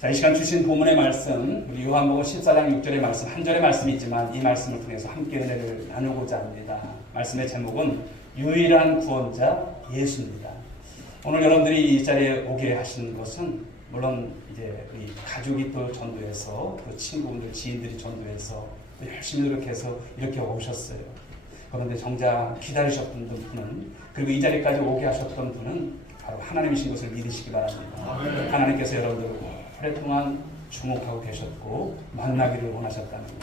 자, 이 시간 주신 본문의 말씀, 우리 요한복음 14장 6절의 말씀, 한 절의 말씀이지만 이 말씀을 통해서 함께 은혜를 나누고자 합니다. 말씀의 제목은 유일한 구원자 예수입니다. 오늘 여러분들이 이 자리에 오게 하신 것은 물론 이제 우리 가족이 또 전도해서 또 친구분들, 지인들이 전도해서 또 열심히 노력해서 이렇게 오셨어요. 그런데 정작 기다리셨던 분은, 그리고 이 자리까지 오게 하셨던 분은 바로 하나님이신 것을 믿으시기 바랍니다. 하나님께서 여러분들을 오랫동안 주목하고 계셨고 만나기를 원하셨다는 것.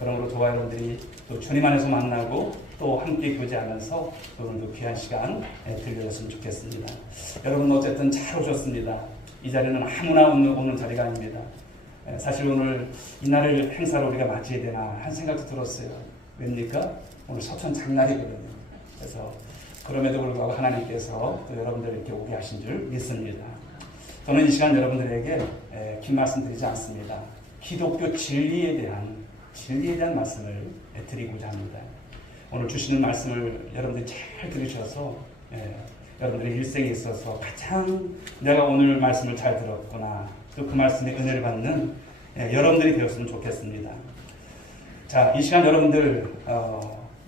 그러므로 저와 여러분들이 또 주님 안에서 만나고 또 함께 교제하면서 오늘도 귀한 시간 들려줬으면 좋겠습니다. 여러분 어쨌든 잘 오셨습니다. 이 자리는 아무나 오는 자리가 아닙니다. 사실 오늘 이날을 행사로 우리가 맞이해야 되나 한 생각도 들었어요. 왜입니까? 오늘 서천 장날이거든요. 그래서 그럼에도 불구하고 하나님께서 또 여러분들을 이렇게 오게 하신 줄 믿습니다. 저는 이 시간 여러분들에게 긴 말씀 드리지 않습니다. 기독교 진리에 대한 말씀을 드리고자 합니다. 오늘 주시는 말씀을 여러분들이 잘 들으셔서 여러분들의 일생에 있어서 가장 내가 오늘 말씀을 잘 들었거나 또 그 말씀에 은혜를 받는 여러분들이 되었으면 좋겠습니다. 자, 이 시간 여러분들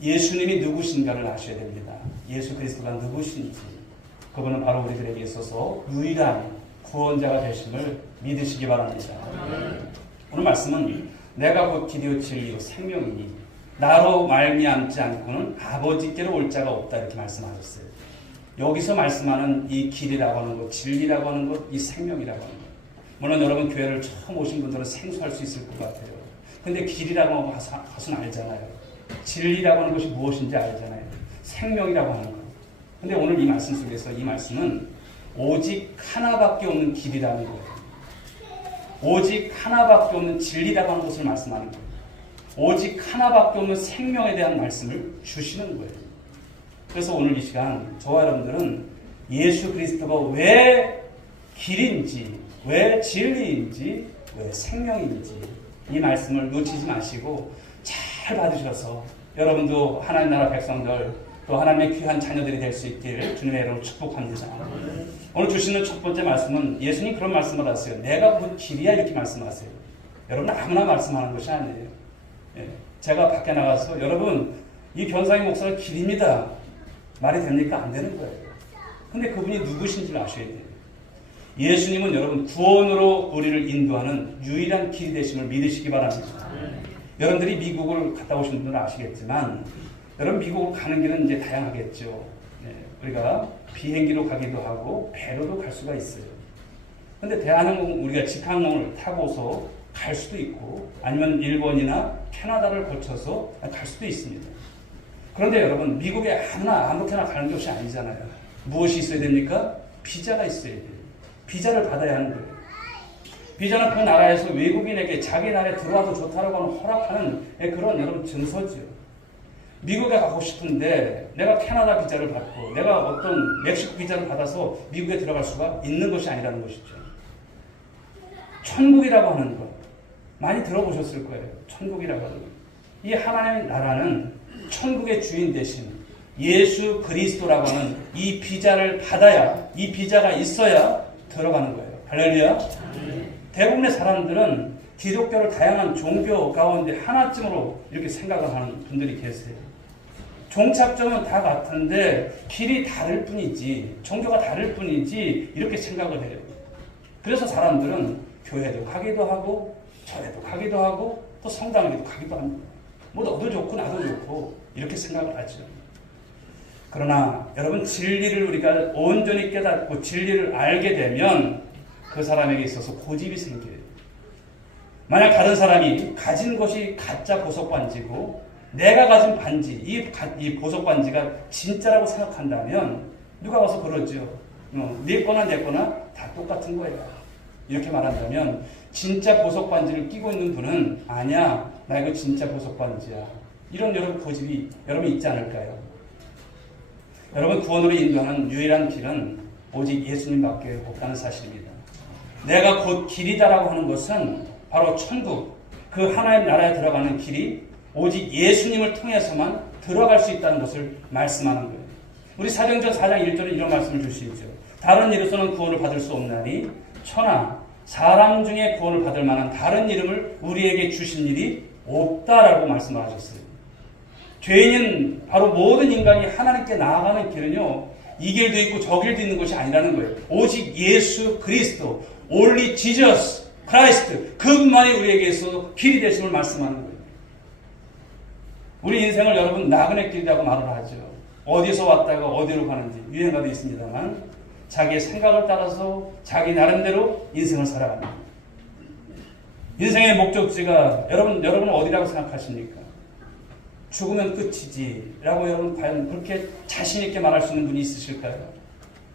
예수님이 누구신가를 아셔야 됩니다. 예수 그리스도가 누구신지, 그분은 바로 우리들에게 있어서 유일한 구원자가 되심을 믿으시기 바랍니다. 오늘 말씀은 내가 곧 길이요 진리요 생명이니 나로 말미암지 않고는 아버지께로 올 자가 없다, 이렇게 말씀하셨어요. 여기서 말씀하는 이 길이라고 하는 것, 진리라고 하는 것, 이 생명이라고 하는 것, 물론 여러분 교회를 처음 오신 분들은 생소할 수 있을 것 같아요. 근데 길이라고 하고 가수는 알잖아요. 진리라고 하는 것이 무엇인지 알잖아요. 생명이라고 하는 것. 근데 오늘 이 말씀 속에서 이 말씀은 오직 하나밖에 없는 길이라는 거예요. 오직 하나밖에 없는 진리라고 하는 것을 말씀하는 거예요. 오직 하나밖에 없는 생명에 대한 말씀을 주시는 거예요. 그래서 오늘 이 시간 저와 여러분들은 예수 그리스도가 왜 길인지, 왜 진리인지, 왜 생명인지 이 말씀을 놓치지 마시고 잘 받으셔서 여러분도 하나님 나라 백성들, 또 하나님의 귀한 자녀들이 될 수 있기를 주님의 이름으로 축복합니다. 오늘 주시는 첫 번째 말씀은 예수님 그런 말씀을 하세요. 내가 곧 길이야, 이렇게 말씀하세요. 여러분 아무나 말씀하는 것이 아니에요. 제가 밖에 나가서 여러분 이 변상희 목사는 길입니다, 말이 됩니까? 안 되는 거예요. 근데 그분이 누구신지를 아셔야 돼요. 예수님은 여러분 구원으로 우리를 인도하는 유일한 길이 되심을 믿으시기 바랍니다. 여러분들이 미국을 갔다 오신 분들은 아시겠지만 여러분 미국으로 가는 길은 이제 다양하겠죠. 우리가 비행기로 가기도 하고 배로도 갈 수가 있어요. 근데 대한항공, 우리가 직항공을 타고서 갈 수도 있고 아니면 일본이나 캐나다를 거쳐서 갈 수도 있습니다. 그런데 여러분 미국에 아무렇게나 가는 것이 아니잖아요. 무엇이 있어야 됩니까? 비자가 있어야 돼요. 비자를 받아야 하는 거예요. 비자는 그 나라에서 외국인에게 자기 나라에 들어와도 좋다라고 하는 허락하는 그런 여러분 증서죠. 미국에 가고 싶은데 내가 캐나다 비자를 받고 내가 어떤 멕시코 비자를 받아서 미국에 들어갈 수가 있는 것이 아니라는 것이죠. 천국이라고 하는 것 많이 들어보셨을 거예요. 천국이라고 하는 것. 이 하나님의 나라는 천국의 주인 대신 예수 그리스도라고 하는 이 비자를 받아야, 이 비자가 있어야 들어가는 거예요. 할렐루야. 대부분의 사람들은 기독교를 다양한 종교 가운데 하나쯤으로 이렇게 생각을 하는 분들이 계세요. 종착점은 다 같은데 길이 다를 뿐이지, 종교가 다를 뿐이지 이렇게 생각을 해요. 그래서 사람들은 교회도 가기도 하고 절에도 가기도 하고 또 성당에도 가기도 합니다. 뭐 너도 좋고 나도 좋고 이렇게 생각을 하죠. 그러나 여러분 진리를 우리가 온전히 깨닫고 진리를 알게 되면 그 사람에게 있어서 고집이 생겨요. 만약 다른 사람이 가진 것이 가짜 보석 반지고 내가 가진 반지, 이 보석 반지가 진짜라고 생각한다면 누가 와서 그러죠. 네 거나 내 거나 다 똑같은 거예요. 이렇게 말한다면 진짜 보석 반지를 끼고 있는 분은 아니야, 나 이거 진짜 보석 반지야, 이런 여러분 고집이 여러분 있지 않을까요? 여러분 구원으로 인도하는 유일한 길은 오직 예수님밖에 없다는 사실입니다. 내가 곧 길이다라고 하는 것은 바로 천국, 그 하나님 나라에 들어가는 길이 오직 예수님을 통해서만 들어갈 수 있다는 것을 말씀하는 거예요. 우리 사도행전 4장 1절에 이런 말씀을 주시죠. 다른 이로서는 구원을 받을 수 없나니 천하 사람 중에 구원을 받을 만한 다른 이름을 우리에게 주신 일이 없다라고 말씀을 하셨어요. 죄인은 바로 모든 인간이 하나님께 나아가는 길은요, 이 길도 있고 저 길도 있는 것이 아니라는 거예요. 오직 예수 그리스도, only Jesus Christ, 그분만이 우리에게 있어서 길이 되심을 말씀하는 거예요. 우리 인생을 여러분 나그네 길이라고 말을 하죠. 어디서 왔다가 어디로 가는지 유행가도 있습니다만 자기의 생각을 따라서 자기 나름대로 인생을 살아갑니다. 인생의 목적지가 여러분은 어디라고 생각하십니까? 죽으면 끝이지 라고 여러분 과연 그렇게 자신 있게 말할 수 있는 분이 있으실까요?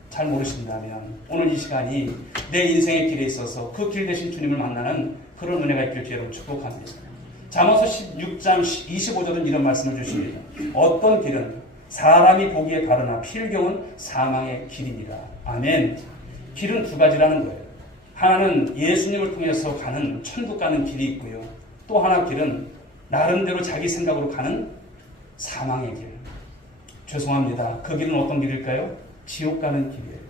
잘 모르신다면 오늘 이 시간이 내 인생의 길에 있어서 그 길 대신 주님을 만나는 그런 은혜가 있길 여러분 축복합니다. 잠언서 16장 25절은 이런 말씀을 주십니다. 어떤 길은 사람이 보기에 바르나 필경은 사망의 길이니라. 아멘. 길은 두 가지라는 거예요. 하나는 예수님을 통해서 가는 천국 가는 길이 있고요. 또 하나 길은 나름대로 자기 생각으로 가는 사망의 길. 죄송합니다. 그 길은 어떤 길일까요? 지옥 가는 길이에요.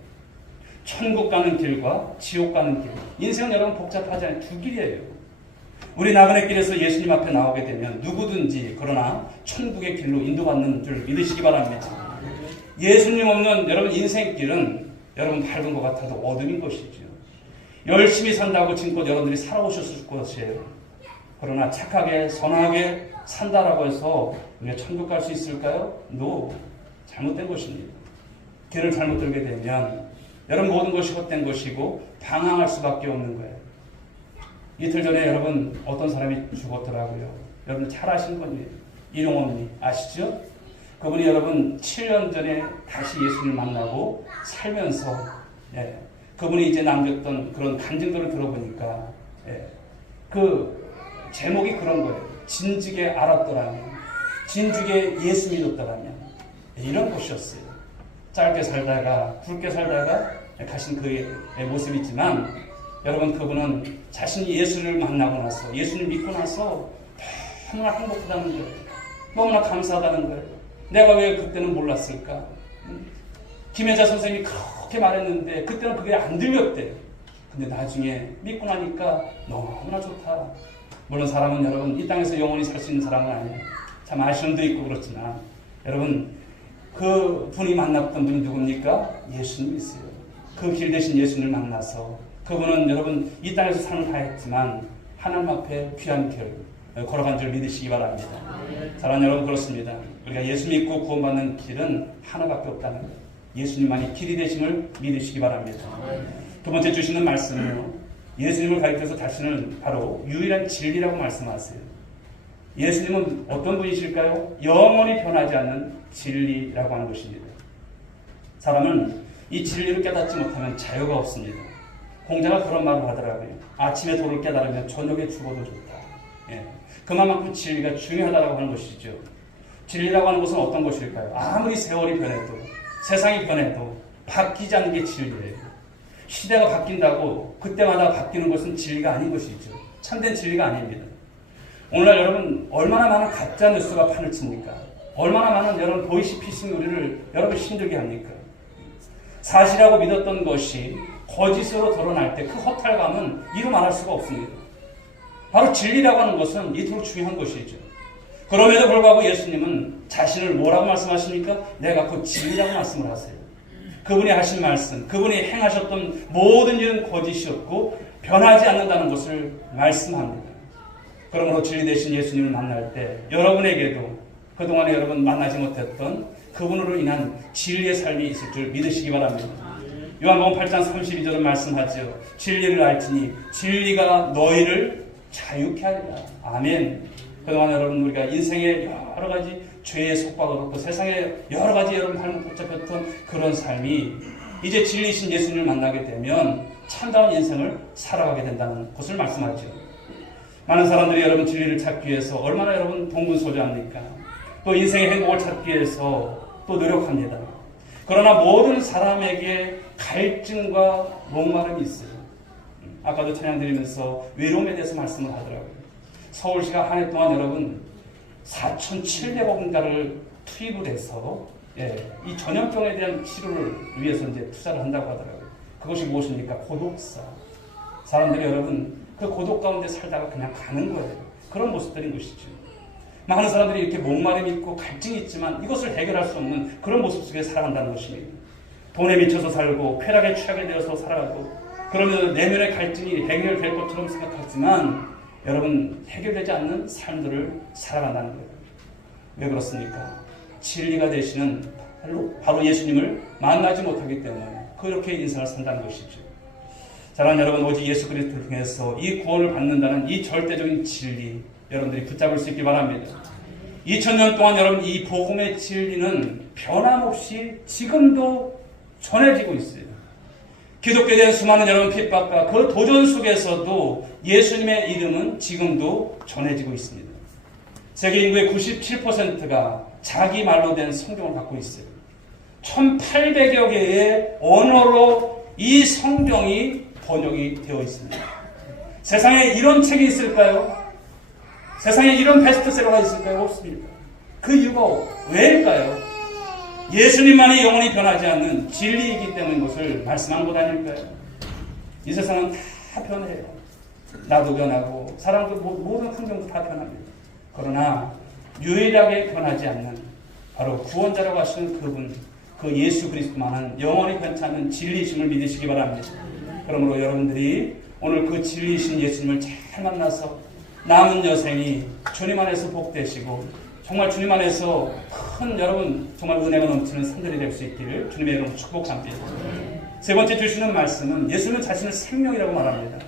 천국 가는 길과 지옥 가는 길. 인생은 여러분 복잡하지 않아요. 두 길이에요. 우리 나그네 길에서 예수님 앞에 나오게 되면 누구든지 그러나 천국의 길로 인도받는 줄 믿으시기 바랍니다. 예수님 없는 여러분 인생길은 여러분 밝은 것 같아도 어둠인 것이죠. 열심히 산다고 지금껏 여러분들이 살아오셨을 것이에요. 그러나 착하게 선하게 산다라고 해서 우리가 천국 갈 수 있을까요? No. 잘못된 것입니다. 길을 잘못 들게 되면 여러분 모든 것이 헛된 것이고 방황할 수밖에 없는 거예요. 이틀 전에 여러분 어떤 사람이 죽었더라고요. 여러분 잘 아시는 분이에요. 이용원님 아시죠? 그분이 여러분 7년 전에 다시 예수님을 만나고 살면서 그분이 이제 남겼던 그런 간증들을 들어보니까 그 제목이 그런 거예요. 진즉에 알았더라면, 진즉에 예수 믿었더라면, 이런 것이었어요. 짧게 살다가 굵게 살다가 가신 그의 모습이지만 여러분 그분은 자신이 예수를 만나고 나서 예수를 믿고 나서 너무나 행복하다는 거예요. 너무나 감사하다는 거예요. 내가 왜 그때는 몰랐을까? 김혜자 선생님이 그렇게 말했는데 그때는 그게 안 들렸대요. 근데 나중에 믿고 나니까 너무나 좋다. 물론 사람은 여러분 이 땅에서 영원히 살 수 있는 사람은 아니에요. 참 아쉬움도 있고 그렇지만 여러분 그 분이 만났던 분이 누굽니까? 예수님이세요. 그 길 대신 예수님을 만나서 그분은 여러분 이 땅에서 삶을 다했지만 하나님 앞에 귀한 길 걸어간 줄 믿으시기 바랍니다. 사랑하는 여러분 그렇습니다. 우리가 예수 믿고 구원받는 길은 하나밖에 없다는 거예요. 예수님만이 길이 되심을 믿으시기 바랍니다. 두 번째 주시는 말씀은요. 예수님을 가리켜서 자신을 바로 유일한 진리라고 말씀하세요. 예수님은 어떤 분이실까요? 영원히 변하지 않는 진리라고 하는 것입니다. 사람은 이 진리를 깨닫지 못하면 자유가 없습니다. 공자가 그런 말을 하더라고요. 아침에 도를 깨달으면 저녁에 죽어도 좋다. 그만큼 진리가 중요하다고 하는 것이죠. 진리라고 하는 것은 어떤 것일까요? 아무리 세월이 변해도 세상이 변해도 바뀌지 않는 게 진리예요. 시대가 바뀐다고 그때마다 바뀌는 것은 진리가 아닌 것이죠. 참된 진리가 아닙니다. 오늘날 여러분 얼마나 많은 가짜 뉴스가 판을 칩니까? 얼마나 많은 여러분 보이시피싱이 우리를 여러분 힘들게 합니까? 사실이라고 믿었던 것이 거짓으로 드러날 때 그 허탈감은 이루 말할 수가 없습니다. 바로 진리라고 하는 것은 이토록 중요한 것이죠. 그럼에도 불구하고 예수님은 자신을 뭐라고 말씀하십니까? 내가 그 진리라고 말씀을 하세요. 그분이 하신 말씀, 그분이 행하셨던 모든 일은 거짓이었고 변하지 않는다는 것을 말씀합니다. 그러므로 진리 되신 예수님을 만날 때 여러분에게도 그동안에 여러분 만나지 못했던 그분으로 인한 진리의 삶이 있을 줄 믿으시기 바랍니다. 요한복음 8장 32절은 말씀하죠. 진리를 알지니 진리가 너희를 자유케 하리라. 아멘. 그동안 여러분 우리가 인생의 여러 가지 죄의 속박으로 또 세상에 여러 가지 여러분 발목 붙잡혔던 그런 삶이 이제 진리이신 예수님을 만나게 되면 참다운 인생을 살아가게 된다는 것을 말씀하죠. 많은 사람들이 여러분 진리를 찾기 위해서 얼마나 여러분 동분서주합니까? 또 인생의 행복을 찾기 위해서 또 노력합니다. 그러나 모든 사람에게 갈증과 목마름이 있어요. 아까도 찬양 드리면서 외로움에 대해서 말씀을 하더라고요. 서울시가 한 해 동안 여러분 4,700억 원가를 투입을 해서 이 전염병에 대한 치료를 위해서 이제 투자를 한다고 하더라고요. 그것이 무엇입니까? 고독사. 사람들이 여러분 그 고독 가운데 살다가 그냥 가는 거예요. 그런 모습들인 것이죠. 많은 사람들이 이렇게 목마름이 있고 갈증이 있지만 이것을 해결할 수 없는 그런 모습 속에 살아간다는 것입니다. 돈에 미쳐서 살고 쾌락에 취하게 되어서 살아가고 그러면 내면의 갈증이 해결될 것처럼 생각하지만 여러분 해결되지 않는 삶들을 살아간다는 거예요. 왜 그렇습니까? 진리가 되시는 바로 예수님을 만나지 못하기 때문에 그렇게 인생을 산다는 것이죠. 사랑하는 여러분, 오직 예수 그리스도를 통해서 이 구원을 받는다는 이 절대적인 진리 여러분들이 붙잡을 수 있기 바랍니다. 2000년 동안 여러분 이 복음의 진리는 변함없이 지금도 전해지고 있어요. 기독교에 대한 수많은 여러분 핍박과 그 도전 속에서도 예수님의 이름은 지금도 전해지고 있습니다. 세계 인구의 97%가 자기 말로 된 성경을 갖고 있어요. 1800여 개의 언어로 이 성경이 번역이 되어 있습니다. 세상에 이런 책이 있을까요? 세상에 이런 베스트셀러가 있을까요? 없습니다. 그 이유가 왜일까요? 예수님만이 영원히 변하지 않는 진리이기 때문인 것을 말씀한 것 아닐까요? 이 세상은 다 변해요. 나도 변하고 사람도 모든 환경도 다 변합니다. 그러나 유일하게 변하지 않는 바로 구원자라고 하시는 그분, 그 예수 그리스도만은 영원히 변치 않는 진리이심을 믿으시기 바랍니다. 그러므로 여러분들이 오늘 그 진리이신 예수님을 잘 만나서 남은 여생이 주님 안에서 복되시고 정말 주님 안에서 큰 여러분 정말 은혜가 넘치는 산들이 될 수 있기를 주님의 이름으로 축복합니다. 세 번째 주시는 말씀은 예수님은 자신을 생명이라고 말합니다.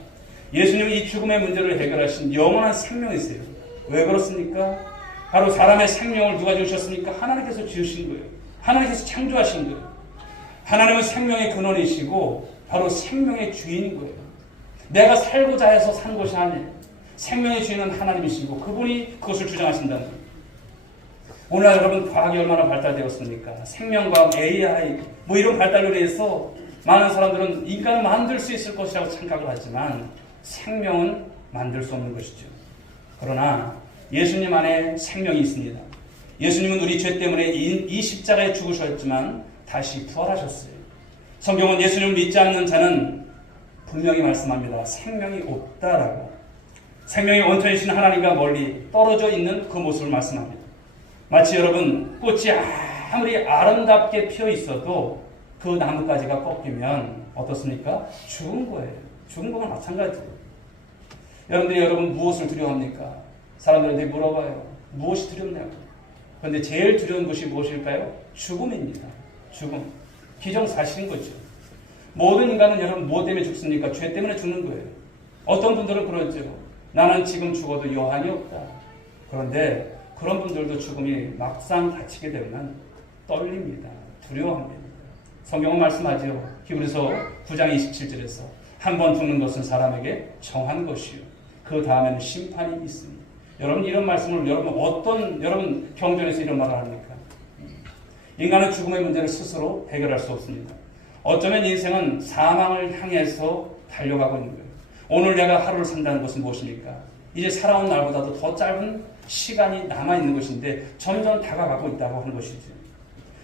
예수님은 이 죽음의 문제를 해결하신 영원한 생명이세요. 왜 그렇습니까? 바로 사람의 생명을 누가 주셨습니까? 하나님께서 주신 거예요. 하나님께서 창조하신 거예요. 하나님은 생명의 근원이시고 바로 생명의 주인인 거예요. 내가 살고자 해서 산 것이 아니에요. 생명의 주인은 하나님이시고 그분이 그것을 주장하신다는 거예요. 오늘날 여러분 과학이 얼마나 발달되었습니까? 생명과학, AI 이런 발달로 인해서 많은 사람들은 인간을 만들 수 있을 것이라고 생각을 하지만 생명은 만들 수 없는 것이죠. 그러나 예수님 안에 생명이 있습니다. 예수님은 우리 죄 때문에 이 십자가에 죽으셨지만 다시 부활하셨어요. 성경은 예수님을 믿지 않는 자는 분명히 말씀합니다. 생명이 없다라고. 생명의 원천이신 하나님과 멀리 떨어져 있는 그 모습을 말씀합니다. 마치 여러분 꽃이 아무리 아름답게 피어 있어도 그 나뭇가지가 꺾이면 어떻습니까? 죽은 거예요. 죽은 거랑 마찬가지예요. 여러분들이 여러분 무엇을 두려워합니까? 사람들한테 물어봐요. 무엇이 두렵냐고. 그런데 제일 두려운 것이 무엇일까요? 죽음입니다. 죽음. 기정사실인 거죠. 모든 인간은 여러분 무엇 때문에 죽습니까? 죄 때문에 죽는 거예요. 어떤 분들은 그러죠. 나는 지금 죽어도 여한이 없다. 그런데 그런 분들도 죽음이 막상 닥치게 되면 떨립니다. 두려워합니다. 성경은 말씀하죠. 히브리서 9장 27절에서 한 번 죽는 것은 사람에게 정한 것이요. 그 다음에는 심판이 있습니다. 여러분 이런 말씀을 어떤 경전에서 이런 말을 합니까? 인간은 죽음의 문제를 스스로 해결할 수 없습니다. 어쩌면 인생은 사망을 향해서 달려가고 있는 거예요. 오늘 내가 하루를 산다는 것은 무엇입니까? 이제 살아온 날보다도 더 짧은 시간이 남아있는 것인데 점점 다가가고 있다고 하는 것이죠.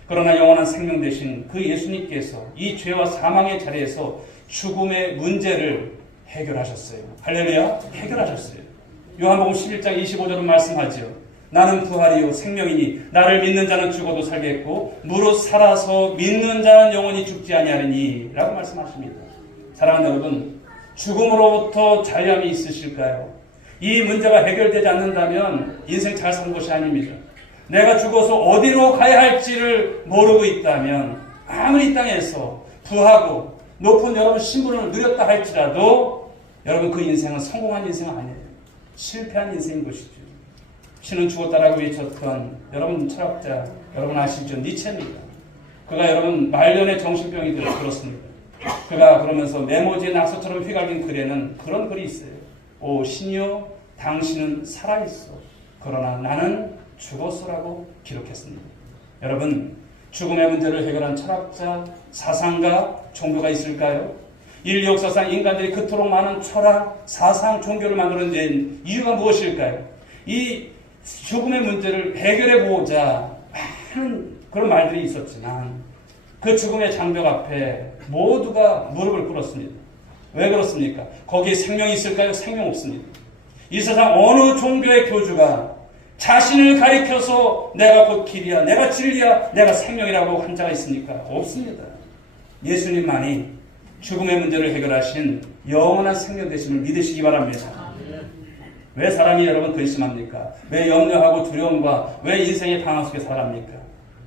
그러나 영원한 생명 되신 그 예수님께서 이 죄와 사망의 자리에서 죽음의 문제를 해결하셨어요. 할렐루야, 해결하셨어요. 요한복음 11장 25절은 말씀하죠. 나는 부활이요 생명이니 나를 믿는 자는 죽어도 살겠고 무릇 살아서 믿는 자는 영원히 죽지 아니하리니 라고 말씀하십니다. 사랑하는 여러분, 죽음으로부터 자유함이 있으실까요? 이 문제가 해결되지 않는다면 인생 잘 산 것이 아닙니다. 내가 죽어서 어디로 가야 할지를 모르고 있다면 아무리 이 땅에서 부하고 높은 여러분 신분을 누렸다 할지라도 여러분 그 인생은 성공한 인생은 아니에요. 실패한 인생인 것이죠. 신은 죽었다라고 외쳤던 여러분 철학자 여러분 아시죠? 니체입니다. 그가 여러분 말년의 정신병이 들었습니다. 그가 그러면서 메모지에 낙서처럼 휘갈긴 글에는 그런 글이 있어요. 오 신이여 당신은 살아있어. 그러나 나는 죽었어라고 기록했습니다. 여러분 죽음의 문제를 해결한 철학자, 사상가, 종교가 있을까요? 인류 역사상 인간들이 그토록 많은 철학, 사상, 종교를 만들어낸 이유가 무엇일까요? 이 죽음의 문제를 해결해보자 많은 그런 말들이 있었지만 그 죽음의 장벽 앞에 모두가 무릎을 꿇었습니다. 왜 그렇습니까? 거기에 생명이 있을까요? 생명 없습니다. 이 세상 어느 종교의 교주가 자신을 가리켜서 내가 곧 길이야, 내가 진리야, 내가 생명이라고 한 자가 있습니까? 없습니다. 예수님만이 죽음의 문제를 해결하신 영원한 생명 되심을 믿으시기 바랍니다. 왜 사람이 여러분 근심합니까? 왜 염려하고 두려움과 왜 인생의 방황 속에 살아갑니까?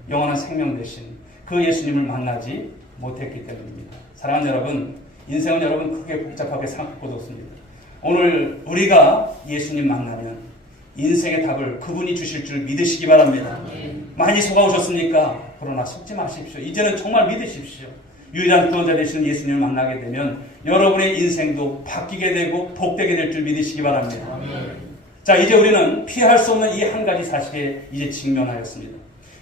영원한 생명 되신 그 예수님을 만나지 못했기 때문입니다. 사랑하는 여러분, 인생은 여러분 크게 복잡하게 생각할 것도 없습니다. 오늘 우리가 예수님 만나면 인생의 답을 그분이 주실 줄 믿으시기 바랍니다. 많이 속아오셨습니까? 그러나 속지 마십시오. 이제는 정말 믿으십시오. 유일한 구원자 되시는 예수님을 만나게 되면 여러분의 인생도 바뀌게 되고 복되게 될 줄 믿으시기 바랍니다. 자, 이제 우리는 피할 수 없는 이 한 가지 사실에 이제 직면하였습니다.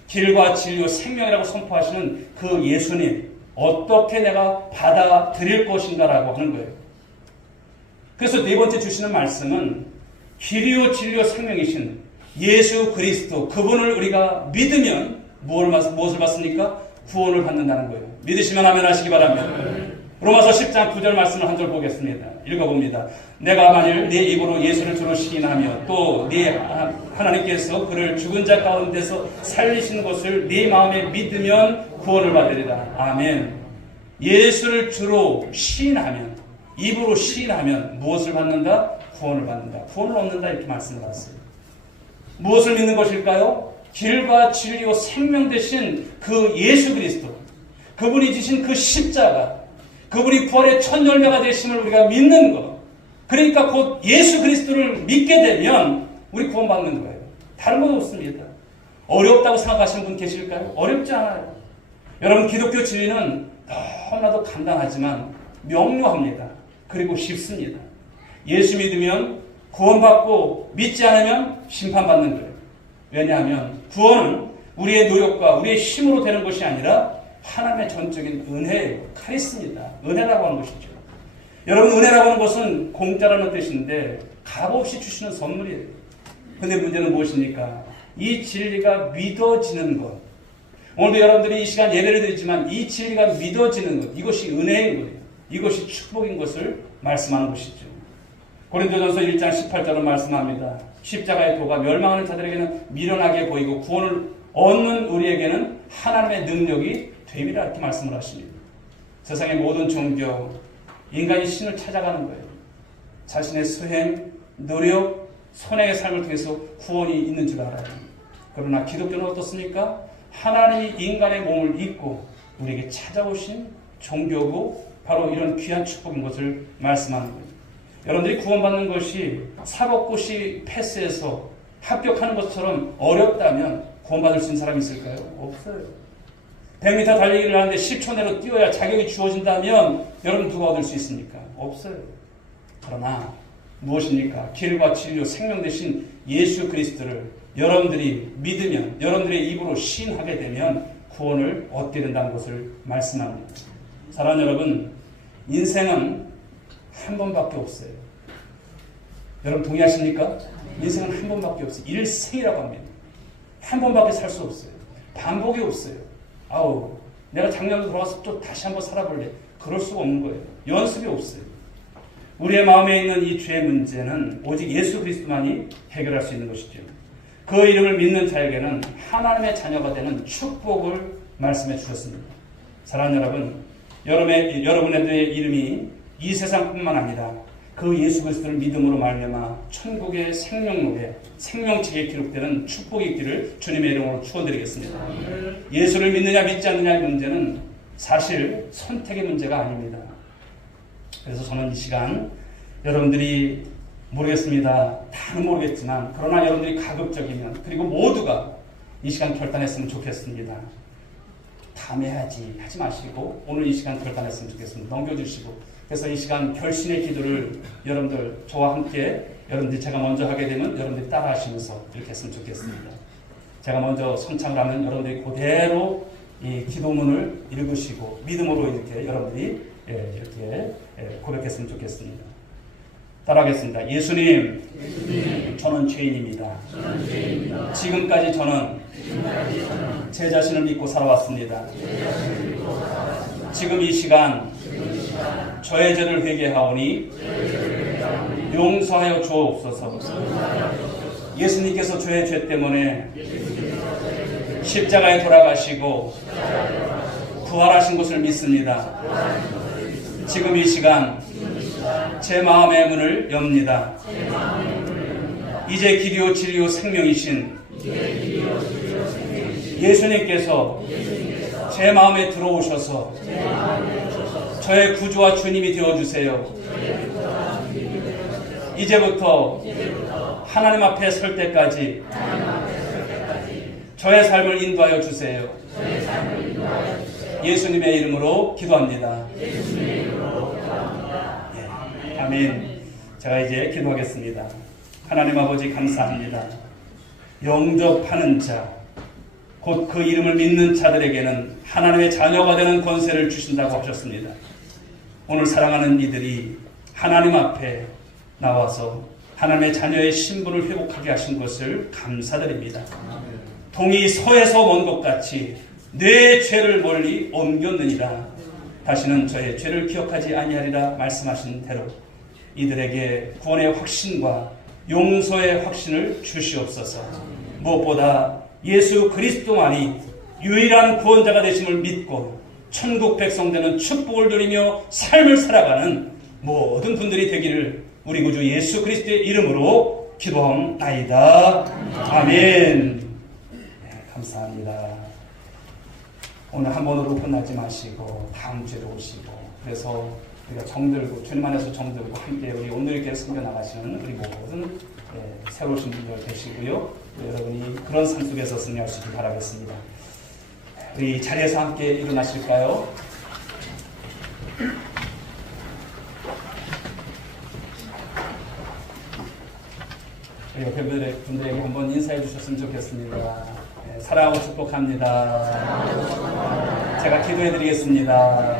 길과 진리와 생명이라고 선포하시는 그 예수님, 어떻게 내가 받아들일 것인가라고 하는 거예요. 그래서 네 번째 주시는 말씀은 길이요 진리요 생명이신 예수 그리스도, 그분을 우리가 믿으면 무엇을 받습니까? 구원을 받는다는 거예요. 믿으시면 아멘 하시기 바랍니다. 로마서 10장 9절 말씀을 한 절 보겠습니다. 읽어봅니다. 내가 만일 네 입으로 예수를 주로 시인하며 또 네 하나님께서 그를 죽은 자 가운데서 살리신 것을 네 마음에 믿으면 구원을 받으리라. 아멘. 예수를 주로 시인하면, 입으로 시인하면 무엇을 받는다? 구원을 받는다. 구원을 얻는다. 이렇게 말씀을 하셨어요. 무엇을 믿는 것일까요? 길과 진리요 생명 되신 그 예수 그리스도, 그분이 지신 그 십자가, 그분이 부활의 첫 열매가 되심을 우리가 믿는 것. 그러니까 곧 예수 그리스도를 믿게 되면 우리 구원받는 거예요. 다른 건 없습니다. 어렵다고 생각하시는 분 계실까요? 어렵지 않아요. 여러분, 기독교 진리는 너무나도 간단하지만 명료합니다. 그리고 쉽습니다. 예수 믿으면 구원받고 믿지 않으면 심판받는 거예요. 왜냐하면 구원은 우리의 노력과 우리의 힘으로 되는 것이 아니라 하나님의 전적인 은혜예요. 카리스입니다. 은혜라고 하는 것이죠. 여러분, 은혜라고 하는 것은 공짜라는 뜻인데 값없이 주시는 선물이에요. 근데 문제는 무엇입니까? 이 진리가 믿어지는 것. 오늘도 여러분들이 이 시간 예배를 드리지만 이 진리가 믿어지는 것, 이것이 은혜인 거예요. 이것이 축복인 것을 말씀하는 것이죠. 고린도전서 1장 18절은 말씀합니다. 십자가의 도가 멸망하는 자들에게는 미련하게 보이고 구원을 얻는 우리에게는 하나님의 능력이 됨이라 이렇게 말씀을 하십니다. 세상의 모든 종교, 인간이 신을 찾아가는 거예요. 자신의 수행, 노력, 선행의 삶을 통해서 구원이 있는 줄 알아요. 그러나 기독교는 어떻습니까? 하나님이 인간의 몸을 입고 우리에게 찾아오신 종교고 바로 이런 귀한 축복인 것을 말씀하는 거예요. 여러분들이 구원받는 것이 사법고시 패스해서 합격하는 것처럼 어렵다면 구원받을 수 있는 사람이 있을까요? 없어요. 100m 달리기를 하는데 10초 내로 뛰어야 자격이 주어진다면 여러분 누가 얻을 수 있습니까? 없어요. 그러나 무엇입니까? 길과 진리요 생명 되신 예수 그리스도를 여러분들이 믿으면, 여러분들의 입으로 시인하게 되면 구원을 얻게 된다는 것을 말씀합니다. 사랑하는 여러분, 인생은 한 번밖에 없어요. 여러분 동의하십니까? 인생은 한 번밖에 없어요. 일생이라고 합니다. 한 번밖에 살 수 없어요. 반복이 없어요. 아우, 내가 작년으로 돌아가서 또 다시 한번 살아볼래. 그럴 수가 없는 거예요. 연습이 없어요. 우리의 마음에 있는 이 죄의 문제는 오직 예수 그리스도만이 해결할 수 있는 것이죠. 그 이름을 믿는 자에게는 하나님의 자녀가 되는 축복을 말씀해 주셨습니다. 사랑하는 여러분, 여러분의 이름이 이 세상뿐만 아니라 그 예수 그리스도를 믿음으로 말미암아 천국의 생명록에 생명책에 기록되는 축복이 있기를 주님의 이름으로 축원드리겠습니다. 예수를 믿느냐 믿지 않느냐의 문제는 사실 선택의 문제가 아닙니다. 그래서 저는 이 시간 여러분들이 모르겠습니다. 다는 모르겠지만 그러나 여러분들이 가급적이면 그리고 모두가 이 시간 결단했으면 좋겠습니다. 다음에 해야지 하지 마시고 오늘 이 시간 결단했으면 좋겠습니다. 넘겨주시고 그래서 이 시간 결신의 기도를 여러분들 저와 함께 여러분들이 제가 먼저 하게 되면 여러분들이 따라 하시면서 이렇게 했으면 좋겠습니다. 제가 먼저 선창을 하면 여러분들이 그대로 이 기도문을 읽으시고 믿음으로 이렇게 여러분들이 이렇게 고백했으면 좋겠습니다. 따라하겠습니다. 예수님, 저는 죄인입니다. 지금까지 저는 제 자신을 믿고 살아왔습니다. 지금 이 시간 저의 죄를 회개하오니 용서하여 주옵소서. 예수님께서 저의 죄 때문에 십자가에 돌아가시고 부활하신 것을 믿습니다. 지금 이 시간 제 마음의 문을 엽니다. 이제 길이요 진리요 생명이신 예수님께서 제 마음에 들어오셔서 저의 구주와 주님이 되어주세요. 이제부터 하나님 앞에 설 때까지 저의 삶을 인도하여 주세요. 예수님의 이름으로 기도합니다. 아멘. 제가 이제 기도하겠습니다. 하나님 아버지 감사합니다. 영접하는 자, 곧 그 이름을 믿는 자들에게는 하나님의 자녀가 되는 권세를 주신다고 하셨습니다. 오늘 사랑하는 이들이 하나님 앞에 나와서 하나님의 자녀의 신분을 회복하게 하신 것을 감사드립니다. 동이 서에서 먼 것 같이 내 죄를 멀리 옮겼느니라. 다시는 저의 죄를 기억하지 아니하리라 말씀하신 대로 이들에게 구원의 확신과 용서의 확신을 주시옵소서. 무엇보다 예수 그리스도만이 유일한 구원자가 되심을 믿고 천국 백성 되는 축복을 누리며 삶을 살아가는 모든 분들이 되기를 우리 구주 예수 그리스도의 이름으로 기도하옵나이다. 아멘. 네, 감사합니다. 오늘 한 번으로 끝나지 마시고 다음 주에도 오시고, 그래서 우리가 정들고 주님 안에서 정들고 함께 우리 오늘께 섬겨 나가시는 우리 모든 새로 오신 분들 되시고요. 여러분이 그런 삶 속에서 승리할 수 있길 바라겠습니다. 우리 자리에서 함께 일어나실까요? 우리 옆에 분들에게 한번 인사해 주셨으면 좋겠습니다. 네, 사랑하고 축복합니다. 제가 기도해 드리겠습니다.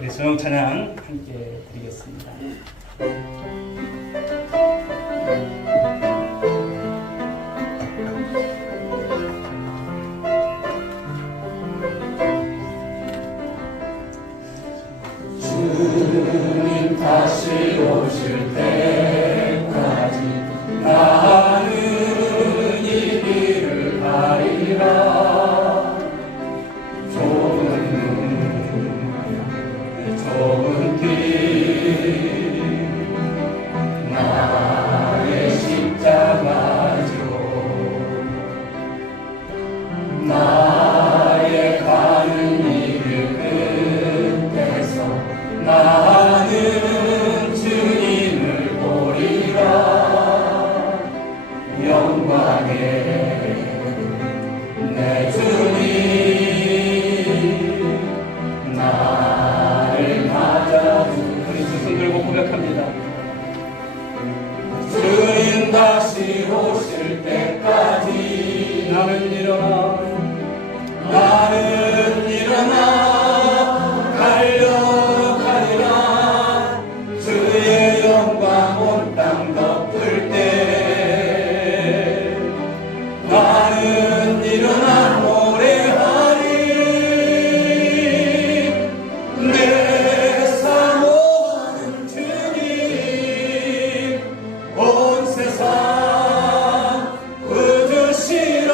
우리 소영 찬양 함께 드리겠습니다. 주님 다시 오실 때까지 나는 이 길을 가리라. 좁은 길 나의 십자가 지고 나의 가는 이 길 끝에서 나는 주님을 보리라. 영광의 내 주님 나를 맞아주. 우리 두 손 들고 고백합니다. 주님 다시 오실 때까지 나는 일어나 달려가리라. 주의 영광 온 땅 덮을 때 나는 일어나 노래하리. 내 사모하는 주님 온 세상 구주시라.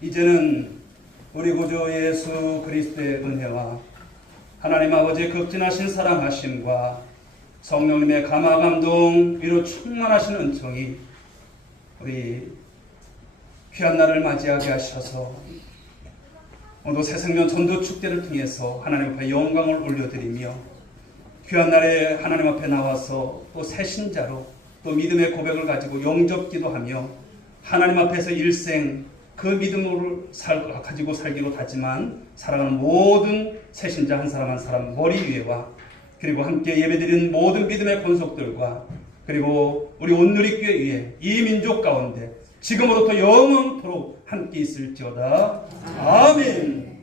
이제는 우리 구주 예수 그리스도의 은혜와 하나님 아버지의 극진하신 사랑하심과 성령님의 감화 감동 위로 충만하신 은총이 우리 귀한 날을 맞이하게 하셔서 오늘 새생명 전도 축제를 통해서 하나님 앞에 영광을 올려드리며 귀한 날에 하나님 앞에 나와서 또 새신자로 또 믿음의 고백을 가지고 영접기도하며 하나님 앞에서 일생 그 믿음을 가지고 살기로 다짐한 사랑하는 모든 새신자 한 사람 한 사람 머리 위에와 그리고 함께 예배드리는 모든 믿음의 권속들과 그리고 우리 온누리교회 위에 이 민족 가운데 지금으로부터 영원토록 함께 있을지어다. 아멘.